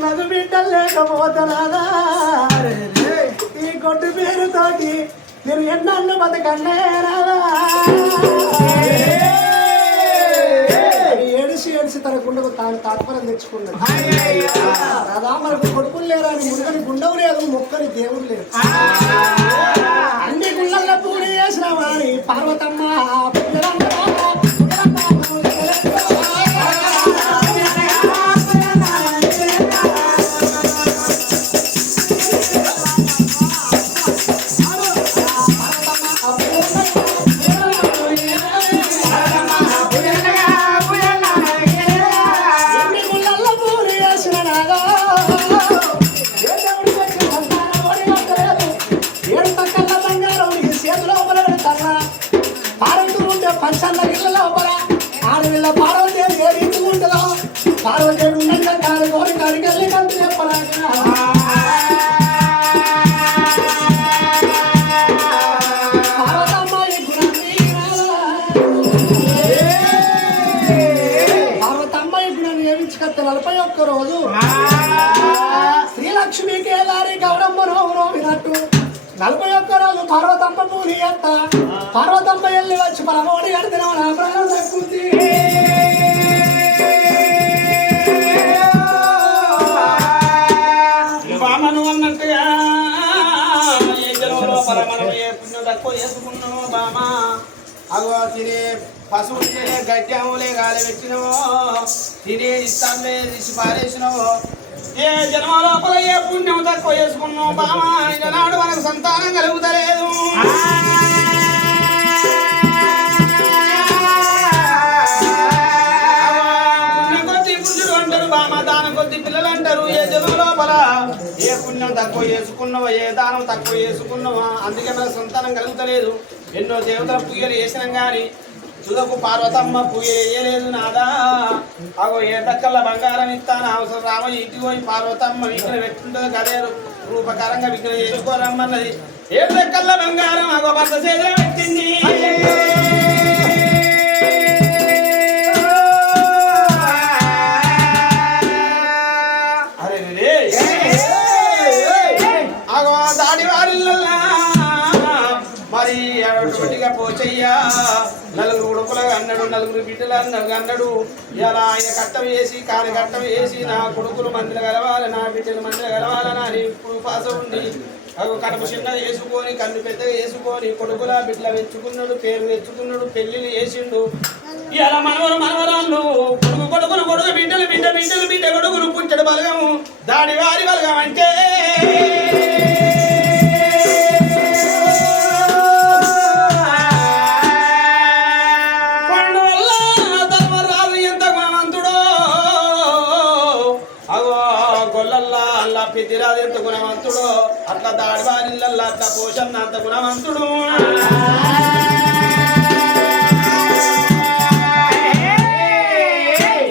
నాకు బిడ్డలు లేకపోతున్నారా ఈ కొట్టు పేరుతోటి మీరు ఎన్నన్ను బతకండి రాదా ఏడిసి ఏడిసి తన గుండెకు తాను తాత్పర్యం తెచ్చుకున్నాడు రాదా మనకు కొడుకులు లేరా మురుగని గుండవు లేదు మొక్కని దేవుడు లేదు. నలభై ఒక్క రోజు. శ్రీలక్ష్మి కేదారి గౌరమ్మ రోము వినట్టు. నలభై ఒక్క రోజు పార్వతమ్మ పూరి ఎత్త పార్వతమ్మ వెళ్ళి వచ్చి పరమోడి కడితే నా ప్రాణం దక్కుంది. బామను అన్నట్టుగా ఏ పుణ్యం తక్కువ చేసుకున్నామో బామ? అగో తినే పశువు తినే గడ్డములే గాలి పెట్టినవో తినే ఇస్తాంలే తీసి పారేసినవో. ఏ జన్మ లోపల ఏ పుణ్యం తక్కువ చేసుకున్నావు బామ ఈనాడు మనకు సంతానం కలుగుతలేదు. అంటారు బామ కొద్ది పిల్లలు అంటారు. ఏ ఏ పుణ్యం తక్కువ చేసుకున్నావా ఏ దానం తక్కువ చేసుకున్నావా అందుకే మన సంతానం కలుగుతలేదు. ఎన్నో దేవతల పూజలు చేసినాం గాని తుదకు పార్వతమ్మ పూజ చేయలేదు నాదా. అగో ఏ దక్కల బంగారం ఇస్తాను అవసరం రామయ్య ఇంటికి పోయి పార్వతమ్మ విగ్రహం పెట్టుంటుంది కదే రూపకారంగా విగ్రహం చేసుకోరమ్మన్నది. ఏ దక్కల బంగారం అగో భర్త చేతిలో పెట్టింది? మరి అటువంటిగా పోచయ్యా. నలుగురు ఉడుకులుగా అన్నాడు నలుగురు బిడ్డలు అన్నాడు అన్నాడు. ఇలా ఆయన కట్టం వేసి కాలు కట్టం వేసి నా కొడుకులు మందిలో కలవాలి నా బిడ్డలు మందిలో కలవాలని అని పాస ఉండి అవి కడప చిన్న వేసుకొని కళ్ళు పెద్దగా వేసుకొని కొడుకుల బిడ్డల వెచ్చుకున్నాడు పేరు వెచ్చుకున్నాడు పెళ్ళిళ్ళు వేసిండు ఇలా మనవరు మనవరాళ్ళు కొడుకు కొడుకులు కొడుకు బిడ్డలు బిడ్డ బిడ్డలు బిడ్డ కొడుకులు పుట్టడు బలగము దాడి వారి బలగం అంటే అల్లా పెద్దిరాజు ఎంత గుణవంతుడో అట్లా దాడి వారిల్లల్లా అట్లా పోషన్న అంత గుణవంతుడు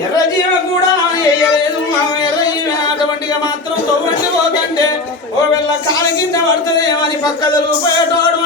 ఎర్ర కూడా వేయలేదు మా ఎర్ర అటువంటిగా మాత్రం తొవ్వండి పోతంటే ఓ వెళ్ళ కాలు కింద పడుతుంది అని పక్కదలు పోయేటోడు